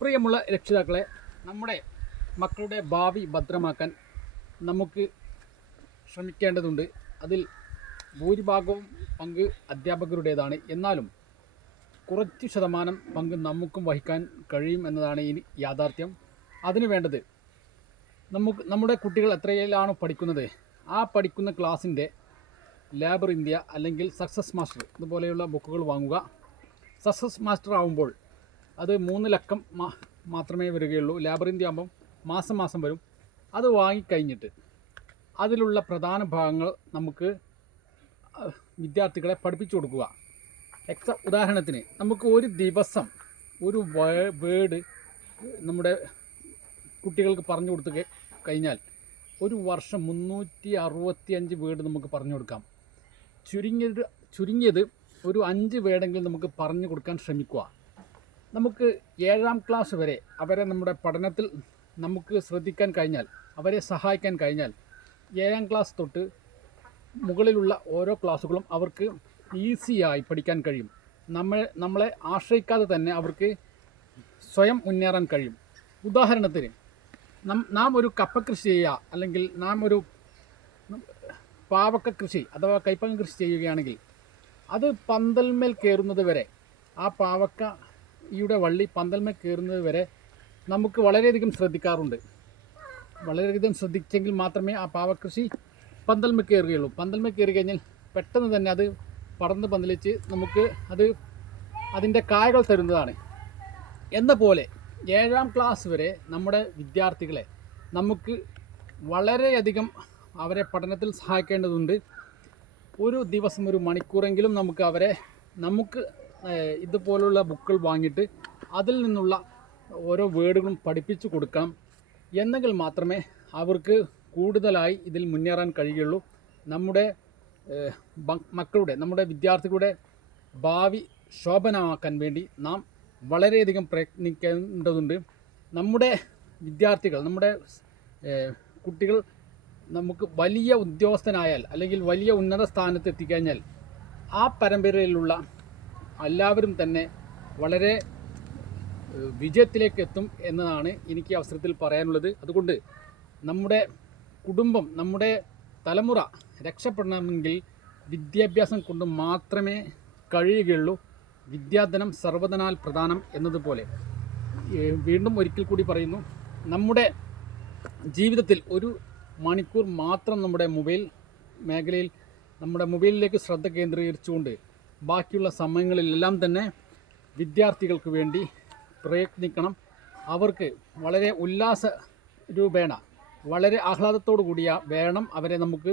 പ്രിയമുള്ള രക്ഷിതാക്കളെ നമ്മുടെ മക്കളുടെ ഭാവി ഭദ്രമാക്കാൻ നമുക്ക് ശ്രമിക്കേണ്ടതുണ്ട്. അതിൽ ഭൂരിഭാഗവും പങ്ക് അധ്യാപകരുടേതാണ്. എന്നാലും കുറച്ച് ശതമാനം പങ്ക് നമുക്കും വഹിക്കാൻ കഴിയും എന്നതാണ് ഈ യാഥാർത്ഥ്യം. അതിനു വേണ്ടത് നമുക്ക് നമ്മുടെ കുട്ടികൾ എത്രയിലാണ് പഠിക്കുന്നത്? ആ പഠിക്കുന്ന ക്ലാസ്സിന്റെ ലാബർ ഇന്ത്യ അല്ലെങ്കിൽ സക്സസ് മാസ്റ്റർ ഇതുപോലെയുള്ള ബുക്കുകൾ വാങ്ങുക. സക്സസ് മാസ്റ്റർ ആവുമ്പോൾ അത് മൂന്ന് ലക്കം മാത്രമേ വരികയുള്ളൂ. ലാബറിന്റെ ആകുമ്പം മാസം മാസം വരും. അത് വാങ്ങിക്കഴിഞ്ഞിട്ട് അതിലുള്ള പ്രധാന ഭാഗങ്ങൾ നമുക്ക് വിദ്യാർത്ഥികളെ പഠിപ്പിച്ചു കൊടുക്കുക. എക്സാ ഉദാഹരണത്തിന് നമുക്ക് ഒരു ദിവസം ഒരു വേഡ് നമ്മുടെ കുട്ടികൾക്ക് പറഞ്ഞു കൊടുത്ത് കഴിഞ്ഞാൽ ഒരു വർഷം മുന്നൂറ്റി അറുപത്തി അഞ്ച് വേർഡ് നമുക്ക് പറഞ്ഞു കൊടുക്കാം. ചുരുങ്ങിയത് ചുരുങ്ങിയത് ഒരു അഞ്ച് വേർഡെങ്കിലും നമുക്ക് പറഞ്ഞു കൊടുക്കാൻ ശ്രമിക്കുക. നമുക്ക് ഏഴാം ക്ലാസ് വരെ അവരെ നമ്മുടെ പഠനത്തിൽ നമുക്ക് ശ്രദ്ധിക്കാൻ കഴിഞ്ഞാൽ അവരെ സഹായിക്കാൻ കഴിഞ്ഞാൽ ഏഴാം ക്ലാസ് തൊട്ട് മുകളിലുള്ള ഓരോ ക്ലാസ്സുകളും അവർക്ക് ഈസിയായി പഠിക്കാൻ കഴിയും. നമ്മൾ നമ്മളെ ആശ്രയിക്കാതെ തന്നെ അവർക്ക് സ്വയം മുന്നേറാൻ കഴിയും. ഉദാഹരണത്തിന് നാം ഒരു കപ്പ കൃഷി ചെയ്യുക അല്ലെങ്കിൽ നാം ഒരു പാവക്ക കൃഷി അഥവാ കൈപ്പങ്ങ കൃഷി ചെയ്യുകയാണെങ്കിൽ അത് പന്തൽമേൽ കയറുന്നത് വരെ ആ പാവക്ക ഈയുടെ വള്ളി പന്തൽമേ കയറുന്നത് വരെ നമുക്ക് വളരെയധികം ശ്രദ്ധിക്കാറുണ്ട്. വളരെയധികം ശ്രദ്ധിച്ചെങ്കിൽ മാത്രമേ ആ പാവകൃഷി പന്തൽമേ കയറുകയുള്ളൂ. പന്തൽമേ കയറി കഴിഞ്ഞാൽ പെട്ടെന്ന് തന്നെ അത് പടർന്ന് പന്തലിച്ച് നമുക്ക് അത് അതിന്റെ കായകൾ തരുന്നതാണ്. എന്ന പോലെ ഏഴാം ക്ലാസ് വരെ നമ്മുടെ വിദ്യാർത്ഥികളെ നമുക്ക് വളരെയധികം അവരെ പഠനത്തിൽ സഹായിക്കേണ്ടതുണ്ട്. ഒരു ദിവസം ഒരു മണിക്കൂറെങ്കിലും നമുക്ക് അവരെ നമുക്ക് ഇതുപോലുള്ള ബുക്കുകൾ വാങ്ങിയിട്ട് അതിൽ നിന്നുള്ള ഓരോ വേർഡുകളും പഠിപ്പിച്ചു കൊടുക്കണം എന്നെങ്കിൽ മാത്രമേ അവർക്ക് കൂടുതലായി ഇതിൽ മുന്നേറാൻ കഴിയുള്ളൂ. നമ്മുടെ മക്കളുടെ നമ്മുടെ വിദ്യാർത്ഥികളുടെ ഭാവി ശോഭനമാക്കാൻ വേണ്ടി നാം വളരെയധികം പ്രയത്നിക്കേണ്ടതുണ്ട്. നമ്മുടെ വിദ്യാർത്ഥികൾ നമ്മുടെ കുട്ടികൾ നമുക്ക് വലിയ ഉദ്യോഗസ്ഥനായാൽ അല്ലെങ്കിൽ വലിയ ഉന്നത സ്ഥാനത്ത് എത്തിക്കഴിഞ്ഞാൽ ആ പരമ്പരയിലുള്ള എല്ലാവരും തന്നെ വളരെ വിജയത്തിലേക്ക് എത്തും എന്നതാണ് എനിക്ക് അവസരത്തിൽ പറയാനുള്ളത്. അതുകൊണ്ട് നമ്മുടെ കുടുംബം നമ്മുടെ തലമുറ രക്ഷപ്പെടണമെങ്കിൽ വിദ്യാഭ്യാസം കൊണ്ട് മാത്രമേ കഴിയുകയുള്ളൂ. വിദ്യാധനം സർവതനാൽ പ്രധാനം എന്നതുപോലെ. വീണ്ടും ഒരിക്കൽ കൂടി പറയുന്നു നമ്മുടെ ജീവിതത്തിൽ ഒരു മണിക്കൂർ മാത്രം നമ്മുടെ മൊബൈൽ മേഖലയിൽ നമ്മുടെ മൊബൈലിലേക്ക് ശ്രദ്ധ കേന്ദ്രീകരിച്ചുകൊണ്ട് ബാക്കിയുള്ള സമയങ്ങളിലെല്ലാം തന്നെ വിദ്യാർത്ഥികൾക്ക് വേണ്ടി പ്രയത്നിക്കണം. അവർക്ക് വളരെ ഉല്ലാസ രൂപേണ വളരെ ആഹ്ലാദത്തോടു കൂടിയ വേണം അവരെ നമുക്ക്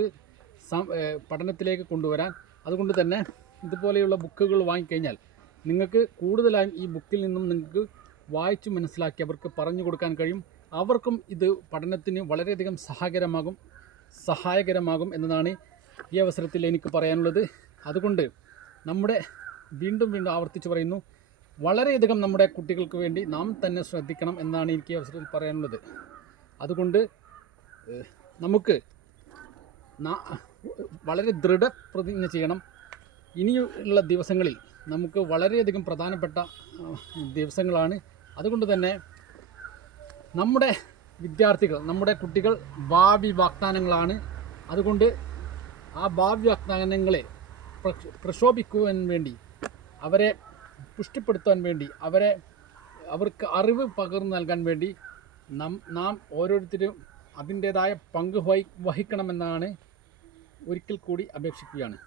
പഠനത്തിലേക്ക് കൊണ്ടുവരാൻ. അതുകൊണ്ട് തന്നെ ഇതുപോലെയുള്ള ബുക്കുകൾ വാങ്ങിക്കഴിഞ്ഞാൽ നിങ്ങൾക്ക് കൂടുതലായും ഈ ബുക്കിൽ നിന്നും നിങ്ങൾക്ക് വായിച്ചു മനസ്സിലാക്കി അവർക്ക് പറഞ്ഞു കൊടുക്കാൻ കഴിയും. അവർക്കും ഇത് പഠനത്തിന് വളരെയധികം സഹായകരമാകും സഹായകരമാകും എന്നതാണ് ഈ അവസരത്തിൽ എനിക്ക് പറയാനുള്ളത്. അതുകൊണ്ട് നമ്മുടെ വീണ്ടും വീണ്ടും ആവർത്തിച്ച് പറയുന്നു വളരെയധികം നമ്മുടെ കുട്ടികൾക്ക് വേണ്ടി നാം തന്നെ ശ്രദ്ധിക്കണം എന്നാണ് എനിക്ക് അവസരത്തിൽ പറയാനുള്ളത്. അതുകൊണ്ട് നമുക്ക് വളരെ ദൃഢപ്രതിജ്ഞ ചെയ്യണം. ഇനിയുള്ള ദിവസങ്ങളിൽ നമുക്ക് വളരെയധികം പ്രധാനപ്പെട്ട ദിവസങ്ങളാണ്. അതുകൊണ്ട് തന്നെ നമ്മുടെ വിദ്യാർത്ഥികൾ നമ്മുടെ കുട്ടികൾ ഭാവി വാഗ്ദാനങ്ങളാണ്. അതുകൊണ്ട് ആ ഭാവി വാഗ്ദാനങ്ങളെ പ്രക്ഷോഭിക്കുവാൻ വേണ്ടി അവരെ പുഷ്ടിപ്പെടുത്താൻ വേണ്ടി അവരെ അവർക്ക് അറിവ് പകർന്നു നൽകാൻ വേണ്ടി നം നാം ഓരോരുത്തരും അതിന്റേതായ പങ്ക് വഹി വഹിക്കണമെന്നാണ് ഒരിക്കൽ കൂടി അപേക്ഷിക്കുകയാണ്.